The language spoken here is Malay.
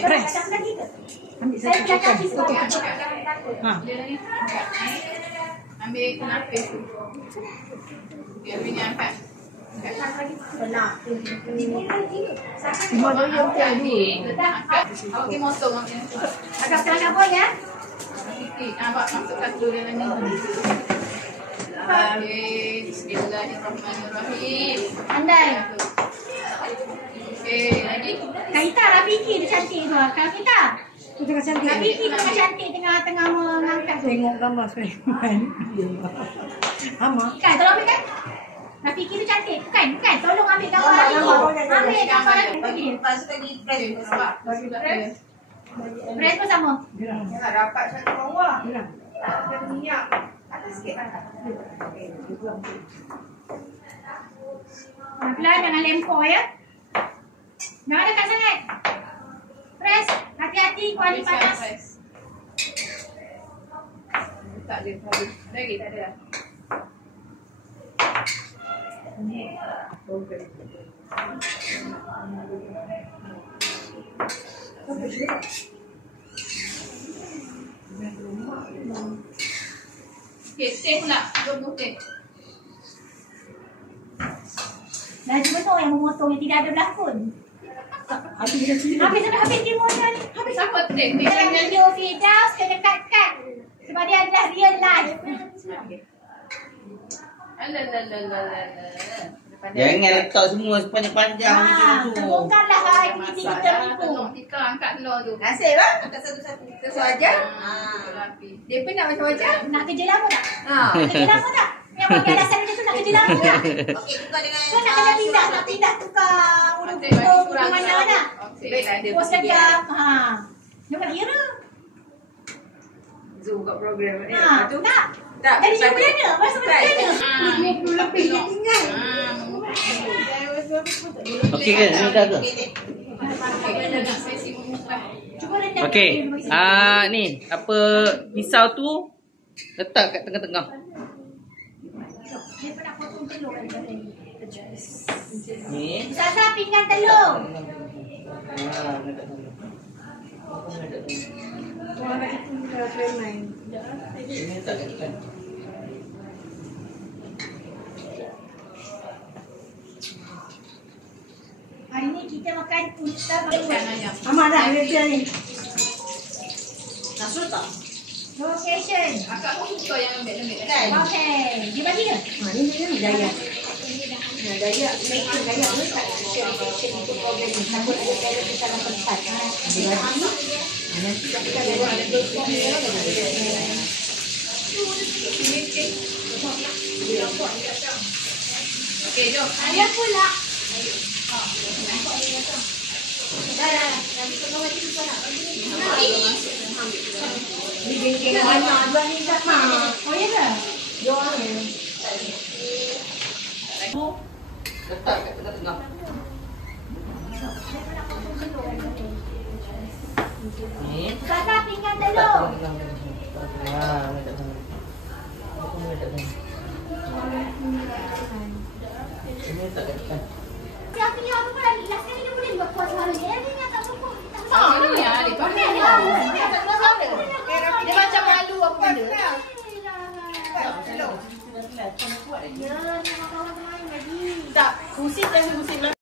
Press. Ambil satu potong. Potong kecil. Ha. Ambil kenapis tu. Okey, ambil ni angkat. Semua dia yang tadi. Angkat. Awak pergi motong. Agak sekarang apa ya? Sikit. Abang masukkan dulu dalam ni. Okey, bismillahirrahmanirrahim. Andai. Okey, lagi. Kaita Rafiki dia cantik tu. Kaita. Tu tengah cantik. Rafiki tengah cantik tengah mengangkat tu. Tengok gambar Sulaiman. Ama. Kan, tolong ambil kan? Rafiki tu cantik. Bukan. Tolong ambil gambar Rafiki. Ambil gambar Rafiki. Lepas tu lagi press pun nampak. Press pun sama. Jangan rapat satu bawah. Bila? Ada minyak. Atas sikit kan? Pelan jangan lempar ya. Jangan dekat sangat. Press. Hati-hati kuali panas. Tak ada. Lagi tak ada. Okey, teh pula. Tunggu teh. Laju betul yang memotong yang tidak ada berlakon. Habis dah sini. Habis timur ni. Habis apa teh? Dalam video Firdaus kena cut. Sebab dia adalah real life. Jangan letak semua sepanjang-panjang macam tu. Terbongkarlah aktiviti kita nipu. Tolong Tika angkat telur tu. Nasib lah. Angkat satu-satu. Sesuai aja. Rapi. Dia pun nak macam-macam. Nak kerja lama tak? Ha. Kerja lama tak? Yang bagi alasan dia tu nak kerja lama tak? Okey, tukar dengan Kau nak kena pindah, nak pindah tukar urut mana nak? Okey, ada. Pos tegak. Ha. Dia nak kira. Zoom kat program ni. Ha, Tu tak. tak. Jadi dia perdana. Masa perdana. 20 lebih dia tinggal. Okey ke? Ini dah ke? Cuba rendam. Okey. Ni apa pisau tu letak kat tengah-tengah. Dia pernah potong telur kan tadi. Ni. Ustazah pinggan telur. Wah, nak itu Sulaiman. Ini letak kat depan. Hari ni kita makan ustaz Ikan ayam. Ama dah dia ni. Nasrul tak? location. Akak pun suka yang lembek-lembek. Kan? Okey, dia bagi ke? Ha, ni Daya. Nah, Daya making Daya ni tak location untuk program ni. Takut ada parent kita dalam tempat. Dia bagi. Nanti kita ada Okey, jom. Ayah pula. Di bengkel banyak dua ni kat mak. Oh ya ke? Jual ni. Letak kat tengah-tengah. Ni. Ustazah pinggan Letak telur. tengah-tengah. Letak tengah. Ini letak kat depan. Siapa ni apa pun lagi? Last kali dia boleh buat kuasa hari ni. Dia tak cukup. Ni ya, dia Okey, Dia macam malu apa benda. Ya, ni kawan-kawan lagi. Tak, kursi jangan kursi